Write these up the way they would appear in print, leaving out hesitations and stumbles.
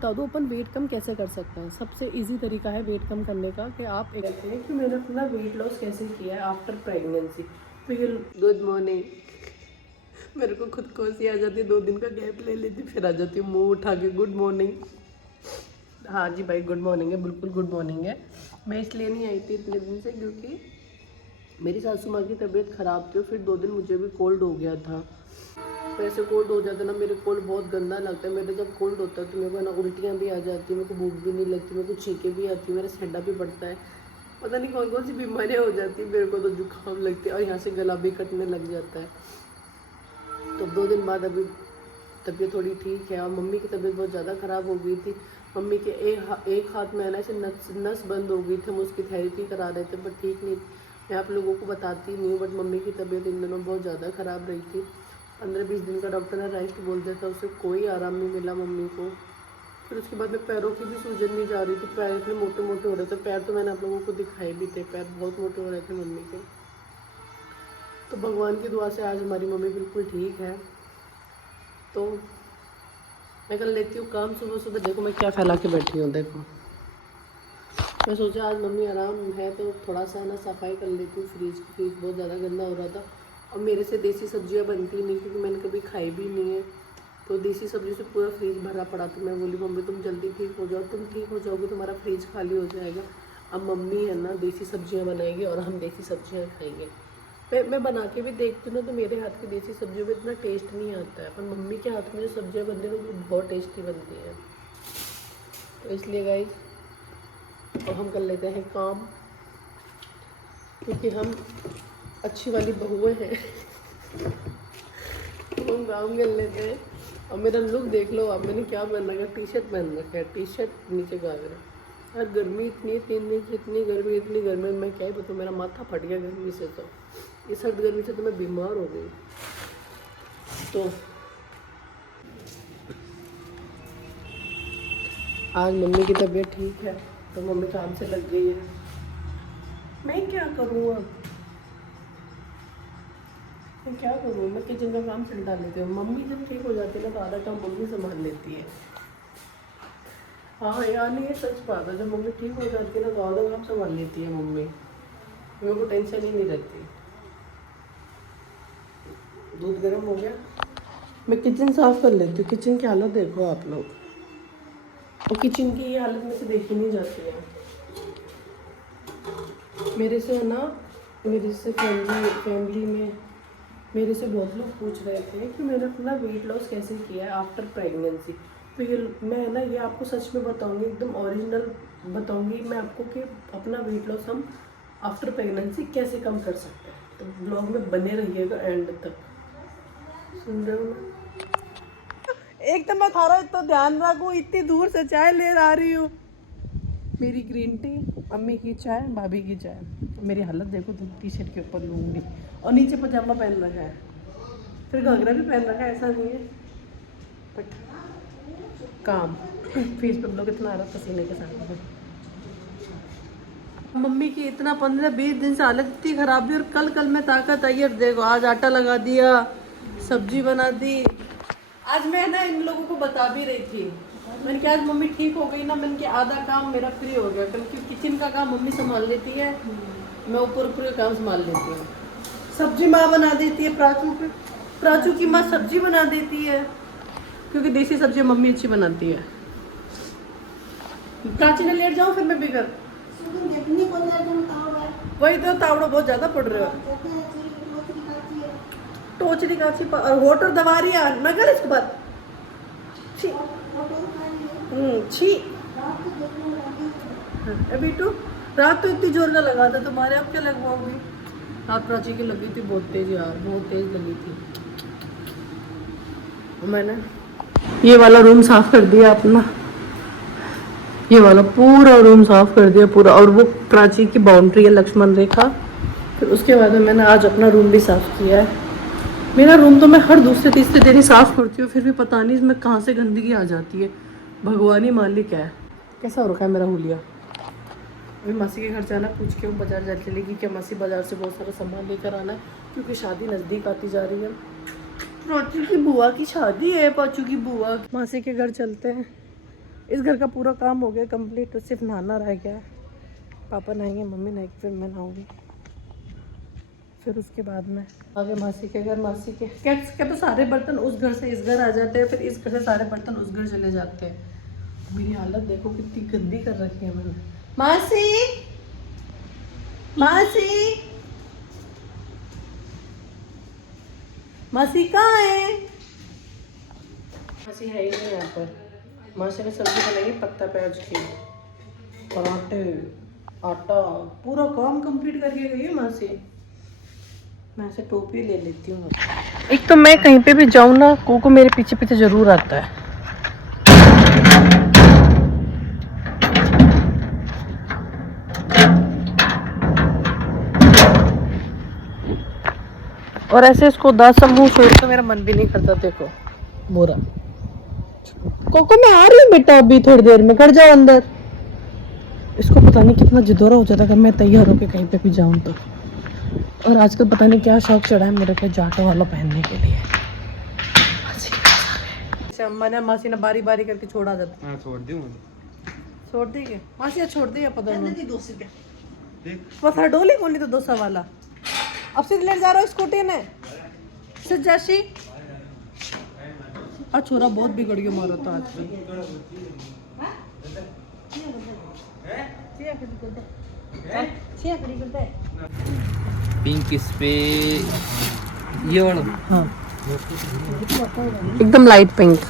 बता दो अपन वेट कम कैसे कर सकते हैं। सबसे इजी तरीका है वेट कम करने का कि आप एक कहते हैं कि मैंने अपना वेट लॉस कैसे किया है आफ्टर प्रेगनेंसी। तो ये गुड मॉर्निंग। मेरे को खुद को हंसी आ जाती है, 2 दिन का गैप ले लेती फिर आ जाती हूँ मुंह उठा के गुड मॉर्निंग। हाँ जी भाई गुड मॉर्निंग है, बिल्कुल गुड मॉर्निंग है। मैं इसलिए नहीं आई थी इतने दिन से क्योंकि मेरी सासू माँ की तबीयत ख़राब थी और फिर 2 दिन मुझे भी कोल्ड हो गया था। तो ऐसे कोल्ड हो जाता है ना, मेरे कोल्ड बहुत गंदा लगता है। मेरे जब कोल्ड होता है तो मेरे को ना उल्टियाँ भी आ जाती है, मेरे को भूख भी नहीं लगती, मेरे को छींके भी आती है, मेरा ठंडा भी पड़ता है, पता नहीं कौन कौन सी बीमारियाँ हो जाती है। मेरे को तो जुकाम लगती है और यहाँ से गला भी कटने लग जाता है। तो 2 दिन बाद अभी तबीयत थोड़ी ठीक है और मम्मी की तबीयत बहुत ज़्यादा ख़राब हो गई थी। मम्मी के एक हाथ में है ना ऐसे नस बंद हो गई थी। हम उसकी थेरेपी करा रहे थे पर ठीक नहीं। मैं आप लोगों को बताती नहीं हूँ बट मम्मी की तबीयत इन दिनों बहुत ज़्यादा ख़राब रही थी। 15-20 दिन का डॉक्टर ने रेस्ट बोल दिया था, उससे कोई आराम नहीं मिला मम्मी को। फिर उसके बाद में पैरों की भी सूजन नहीं जा रही थी, पैर इतने मोटे मोटे हो रहे थे। पैर तो मैंने आप लोगों को दिखाए भी थे, पैर बहुत मोटे हो रहे थे मम्मी के। तो भगवान की दुआ से आज हमारी मम्मी बिल्कुल ठीक है। तो मैं कर लेती हूँ काम सुबह सुबह। देखो मैं क्या फैला के बैठी हूँ, देखो मैं सोचा आज मम्मी आराम है तो थोड़ा सा ना सफाई कर लेती हूँ। फ्रिज बहुत ज़्यादा गंदा हो रहा था और मेरे से देसी सब्जियाँ बनती नहीं क्योंकि मैंने कभी खाई भी नहीं है। तो देसी सब्जी से पूरा फ्रिज भरा पड़ा। तो मैं बोली मम्मी तुम जल्दी ठीक हो जाओ, तुम ठीक हो जाओगे तुम्हारा फ्रिज खाली हो जाएगा। अब मम्मी है ना देसी सब्जियाँ बनाएगी और हम देसी सब्जियाँ खाएंगे। मैं बना के भी देखती हूँ ना तो मेरे हाथ की देसी सब्जियों में इतना टेस्ट नहीं आता है, पर मम्मी के हाथ में जो सब्जियाँ बनती हैं वो बहुत टेस्टी बनती हैं। तो इसलिए गाइस अब हम कर लेते हैं काम क्योंकि हम अच्छी वाली बहुएं हैं। तो हम काम कर लेते हैं। और मेरा लुक देख लो आप, मैंने क्या पहन रखा है, टी शर्ट पहन रखा है, टी शर्ट नीचे घाघरा। यार गर्मी इतनी 3 दिन से इतनी गर्मी मैं क्या ही बताऊँ, मेरा माथा फट गया गर्मी से। तो इस सर्द गर्मी से तो मैं बीमार हो गई। तो आज मम्मी की तबीयत ठीक है तो मम्मी काम से लग गई है। मैं क्या करूँ अब, मैं क्या करूँ, मैं किचन का काम निपटा लेती हूँ। मम्मी जब ठीक हो जाती है ना तो आधा काम मम्मी संभाल लेती है। हाँ यार नहीं ये सच बात है, जब मम्मी ठीक हो जाती है ना तो आधा काम संभाल लेती है मम्मी। मेरे को टेंशन ही नहीं रहती। दूध गर्म हो गया, मैं किचन साफ कर लेती हूँ। किचन की हालत देखो आप लोग, और किचन की ये हालत में से देखी नहीं जाती है। मेरे से है ना, मेरे से फैमिली में मेरे से बहुत लोग पूछ रहे थे कि मैंने अपना वेट लॉस कैसे किया है आफ्टर प्रेगनेंसी। तो ये मैं ना ये आपको सच में बताऊंगी, एकदम ओरिजिनल बताऊंगी मैं आपको कि अपना वेट लॉस हम आफ्टर प्रेगनेंसी कैसे कम कर सकते हैं। तो ब्लॉग में बने रहिएगा एंड तक। सुन रहे हो ना, एकदम मैं थारा इतना ध्यान रखूँ, इतनी दूर से चाय ले आ रही हूँ। मेरी ग्रीन टी, मम्मी की चाय, भाभी की चाय। मेरी हालत देखो, तुम टी शर्ट के ऊपर लूँगी और नीचे पजामा पहन रखा है, फिर घाघरा भी पहन रखा है, ऐसा नहीं है बट काम। फेस पे लोग इतना आ रहा पसीने के साथ। मम्मी की इतना 15-20 दिन से हालत इतनी खराब थी और कल में ताकत आई है। देखो आज आटा लगा दिया, सब्जी बना दी। आज मैं ना इन लोगों को बता भी रही थी, मैंने कहा आज मम्मी ठीक हो गई ना, मैंने कि आधा काम मेरा फ्री हो गया। कल की किचन का काम मम्मी संभाल लेती है, मैं ऊपर का काम संभाल लेती हूँ। सब्जी माँ बना देती है, प्राचू की माँ सब्जी बना देती है क्योंकि देसी सब्जी मम्मी अच्छी बनाती है। प्राची ने लेट जाऊँ फिर मैं बिगड़ वही तो तावड़ो बहुत ज्यादा पड़ रहे हो। टोचरी काची होटर दवा रही है नगर इसके बाद छी। अभी तो रात तो इतनी जोर का लगा था तुम्हारे, अब क्या लगवाओगी। रात प्राची की लगी थी बहुत तेज यार, बहुत तेज लगी थी। मैंने ये वाला रूम साफ कर दिया अपना, ये वाला पूरा रूम साफ कर दिया पूरा। और वो प्राची की बाउंड्री है लक्ष्मण रेखा। फिर उसके बाद में मैंने आज अपना रूम भी साफ किया है। मेरा रूम तो मैं हर दूसरे तीसरे दिन ही साफ करती हूँ, फिर भी पता नहीं इसमें कहाँ से गंदगी आ जाती है। भगवान ही मालिक है। कैसा हो रखा है मेरा हुलिया। अभी मासी के घर जाना, पूछ के वो बाजार जा चलेगी क्या, मासी बाजार से बहुत सारा सामान लेकर आना है क्योंकि शादी नज़दीक आती जा रही है। पाचू की बुआ की शादी है, पाचू की बुआ। मासी के घर चलते हैं, इस घर का पूरा काम हो गया कंप्लीट, तो सिर्फ नहाना रह गया है। पापा नहाएंगे, मम्मी नहाएगी, फिर मैं नहाऊंगी। फिर उसके बाद में आगे मासी के घर, मासी के क्या तो सारे बर्तन उस घर से इस घर आ जाते हैं, फिर इस घर से सारे बर्तन उस घर चले जाते हैं। मेरी हालत देखो कितनी गंदी कर रखी है मैंने। मासी, मासी, मासी कहाँ है? मासी है ही नहीं यहाँ पर। मासी ने सब्जी बनाई पत्ता प्याज की, पराठे, आटा, पूरा काम कंप्लीट करके गई है मासी। मैं से टोपी ले लेती हूँ। एक तो मैं कहीं पे भी जाऊँ ना, कोको मेरे पीछे पीछे जरूर आता है। और ऐसे इसको उदास समूह छोड़ तो मेरा मन भी नहीं करता। देखो बुरा। कोको मैं आ रही हूँ बेटा, अभी थोड़ी देर में, कर जाओ अंदर। इसको पता नहीं कितना जिदोरा हो जाता अगर मैं तैयार होकर कहीं पे भी जाऊँ तो। और आजकल पता नहीं क्या शौक चढ़ा है मेरे को जाटो वाला पहनने के लिए। अम्मा ने मासी ने बारी बारी करके छोड़ा जाता है। छोड़ दी के मासी छोड़ दी पता नहीं 200 रुपया बस हडोली को नहीं तो 200 वाला। अब से ले जा रहा हूँ स्कूटी ने जाशी। आज छोरा बहुत बिगड़ गया मारा था आजकल। पिंक इस पे ये वाला। हाँ एकदम लाइट पिंक।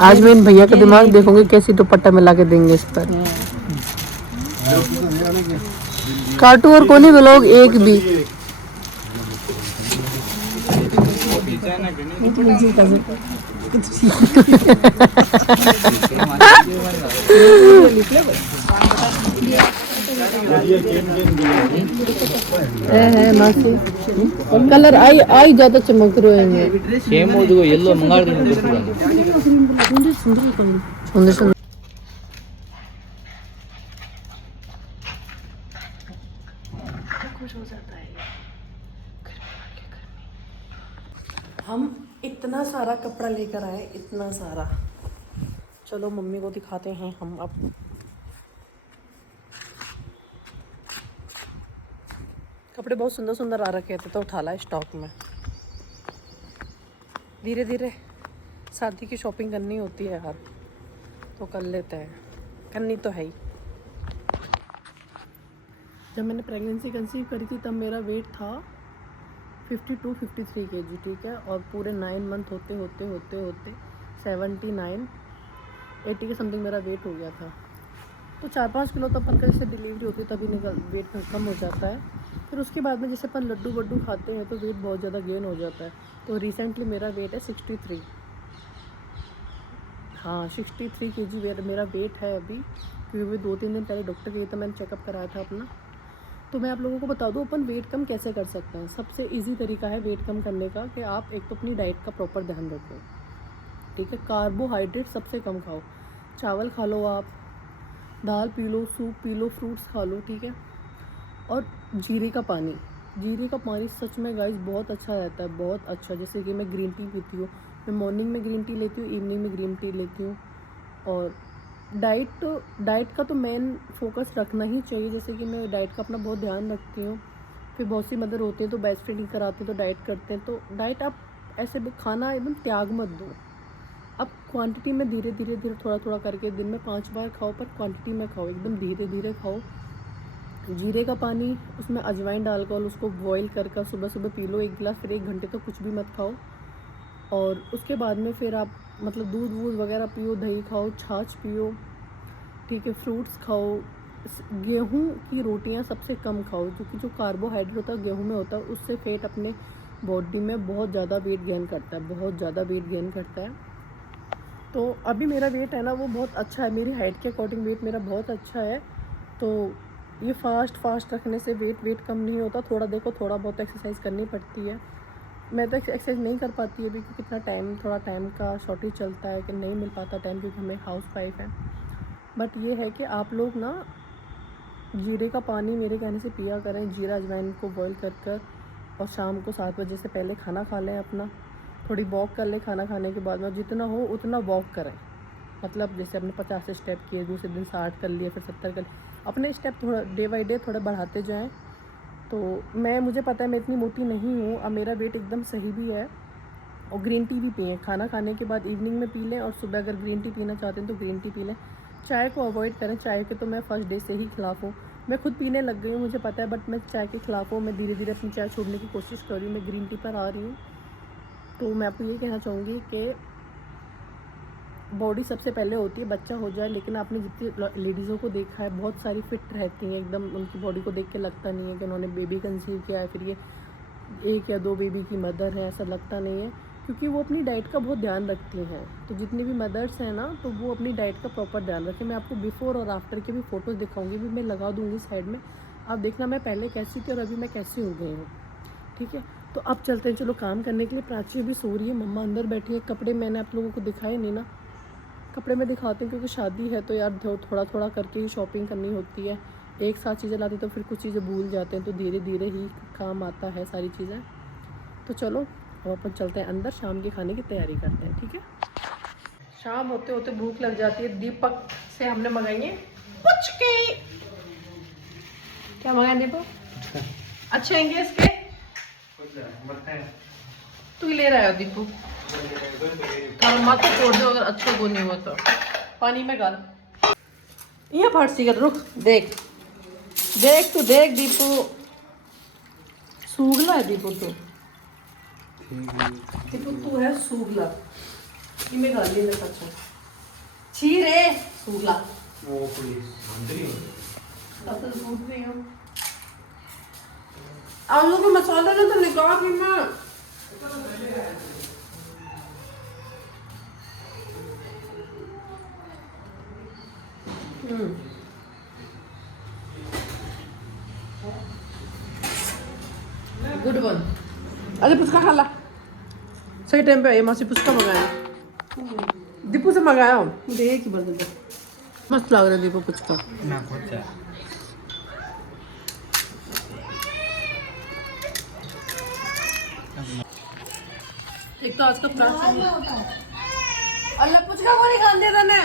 आज मैं इन भैया का दिमाग देखूंगी कैसी दुपट्टा मिला के देंगे इस पर। काटू और कोनी ब्लॉग एक भी। है मासी कलर आई ज्यादा चमक रहे हैं। सेम हो जो येलो मंगा देंगे सुंदर सुंदर। खुश हो जाता है। हम इतना सारा कपड़ा लेकर आए, इतना सारा। चलो मम्मी को दिखाते हैं हम अब। कपड़े बहुत सुंदर सुंदर आ रखे थे तो उठा ला स्टॉक में। धीरे धीरे शादी की शॉपिंग करनी होती है यार, तो कर लेते हैं, करनी तो है ही। जब मैंने प्रेगनेंसी कंसीव करी थी तब मेरा वेट था 52-53 kg, ठीक है। और पूरे 9 मंथ होते होते 79-80 के समथिंग मेरा वेट हो गया था। तो 4-5 किलो तो अपन का जैसे डिलीवरी होती है तभी वेट कम हो जाता है। फिर उसके बाद में जैसे अपन लड्डू वड्डू खाते हैं तो वेट बहुत ज़्यादा गेन हो जाता है। तो रिसेंटली मेरा वेट है 63। हाँ 63 kg मेरा वेट है अभी, क्योंकि मैं 2-3 दिन पहले डॉक्टर गई तो मैंने चेकअप कराया था अपना। तो मैं आप लोगों को बता दूं अपन वेट कम कैसे कर सकते हैं। सबसे इजी तरीका है वेट कम करने का कि आप एक तो अपनी डाइट का प्रॉपर ध्यान रखो, ठीक है। कार्बोहाइड्रेट सबसे कम खाओ। चावल खा लो आप, दाल P low, soup P low, fruits खा लो, ठीक है। और जीरे का पानी सच में गाइस बहुत अच्छा रहता है, बहुत अच्छा। जैसे कि मैं ग्रीन टी पीती हूँ, मैं मॉर्निंग में ग्रीन टी लेती हूँ, इवनिंग में ग्रीन टी लेती हूँ। और डाइट का तो मेन फोकस रखना ही चाहिए। जैसे कि मैं डाइट का अपना बहुत ध्यान रखती हूँ। फिर बहुत सी मदर होती हैं तो ब्रेस्ट फीडिंग कराते हैं तो डाइट करते हैं। तो डाइट आप ऐसे खाना एकदम त्याग मत दो। अब क्वांटिटी में धीरे धीरे थोड़ा थोड़ा करके दिन में 5 बार खाओ, पर क्वांटिटी में खाओ, एकदम धीरे धीरे खाओ। जीरे का पानी, उसमें अजवाइन डालकर उसको बॉईल कर सुबह सुबह पी लो 1 गिलास। फिर 1 घंटे तो कुछ भी मत खाओ। और उसके बाद में फिर आप मतलब दूध वूध वगैरह पियो, दही खाओ, छाछ पियो, ठीक है। फ्रूट्स खाओ। गेहूं की रोटियां सबसे कम खाओ, क्योंकि जो कार्बोहाइड्रेट होता है गेहूं में होता है, उससे फैट अपने बॉडी में बहुत ज़्यादा वेट गेन करता है, बहुत ज़्यादा वेट गेन करता है। तो अभी मेरा वेट है ना वो बहुत अच्छा है, मेरी हाइट के अकॉर्डिंग वेट मेरा बहुत अच्छा है। तो ये फास्ट रखने से वेट कम नहीं होता। थोड़ा देखो, थोड़ा बहुत एक्सरसाइज करनी पड़ती है। मैं तो एक्सरसाइज नहीं कर पाती अभी, क्योंकि कितना थोड़ा टाइम का शॉर्टेज चलता है कि नहीं मिल पाता टाइम, क्योंकि हमें हाउस वाइफ है। बट ये है कि आप लोग ना जीरे का पानी मेरे कहने से पिया करें। जीरा अजवाइन को बॉईल कर और शाम को 7 बजे से पहले खाना खा लें अपना। थोड़ी वॉक कर लें खाना खाने के बाद में, जितना हो उतना वॉक करें, मतलब जैसे आपने 50 स्टेप किए, दूसरे दिन 60 कर लिए, फिर 70 कर लिए, अपने स्टेप थोड़ा डे बाई डे थोड़ा बढ़ाते जाएं। तो मुझे पता है मैं इतनी मोटी नहीं हूँ, अब मेरा वेट एकदम सही भी है। और ग्रीन टी भी पिएँ, खाना खाने के बाद इवनिंग में पी लें, और सुबह अगर ग्रीन टी पीना चाहते हैं तो ग्रीन टी पी लें। चाय को अवॉइड करें, चाय के तो मैं फर्स्ट डे से ही खिलाफ़ हूँ। मैं खुद पीने लग गई हूँ, मुझे पता है, बट मैं चाय के खिलाफ़ हूँ। मैं धीरे धीरे अपनी चाय छोड़ने की कोशिश कर रही हूँ, मैं ग्रीन टी पर आ रही हूँ। तो मैं आपको ये कहना चाहूँगी कि बॉडी सबसे पहले होती है, बच्चा हो जाए, लेकिन आपने जितनी लेडीज़ों को देखा है बहुत सारी फिट रहती हैं एकदम, उनकी बॉडी को देख के लगता नहीं है कि उन्होंने बेबी कंसीव किया है, फिर ये 1 या 2 बेबी की मदर है, ऐसा लगता नहीं है, क्योंकि वो अपनी डाइट का बहुत ध्यान रखती हैं। तो जितनी भी मदर्स हैं ना, तो वो अपनी डाइट का प्रॉपर ध्यान रखें। मैं आपको बिफ़ोर और आफ्टर के भी फ़ोटोज़ दिखाऊंगी, भी मैं लगा दूँगी साइड में, आप देखना मैं पहले कैसी थी और अभी मैं कैसी हो गई हूँ। ठीक है, तो अब चलते हैं, चलो काम करने के लिए। प्राची अभी सो रही है, मम्मा अंदर बैठी है। कपड़े मैंने आप लोगों को दिखाए नहीं ना, कपड़े मैं दिखाती हूँ क्योंकि शादी है तो यार थोड़ा थोड़ा करके ही शॉपिंग करनी होती है। एक साथ चीज़ें लाती तो फिर कुछ चीज़ें भूल जाते हैं, तो धीरे धीरे ही काम आता है सारी चीज़ें। तो चलो अब अपन चलते हैं अंदर, शाम के खाने की तैयारी करते हैं। ठीक है, शाम होते होते भूख लग जाती है। दीपक से हमने मंगाएंगे पुचके। क्या मंगाए दीपक? अच्छे होंगे इसके? तू ही ले रहा है दीपू, मत छोड़ दो अगर अच्छा को नहीं हुआ तो पानी में डाल। ये फारसी कर, रुक देख देख, तू देख दीपू, सूगला है दीपू तू, दीपू तू है सूगला। ये मैं गाली में अच्छा छी रे सूगला। वो पुलिस तब तो सूग रही हूँ। आलू का मसाला ना तो निकाल भी ना। Good one. अरे पुचका खा ला, सही टाइम पे आई मासी, पुचका मंगाया दीपू से, मंगाया मुझे एक ही बर्तन दे। मस्त लग रहा है दीपू पुचका ना। एक तो आज का प्राचीन अल्लाह पुचका को नहीं खाने देता ना।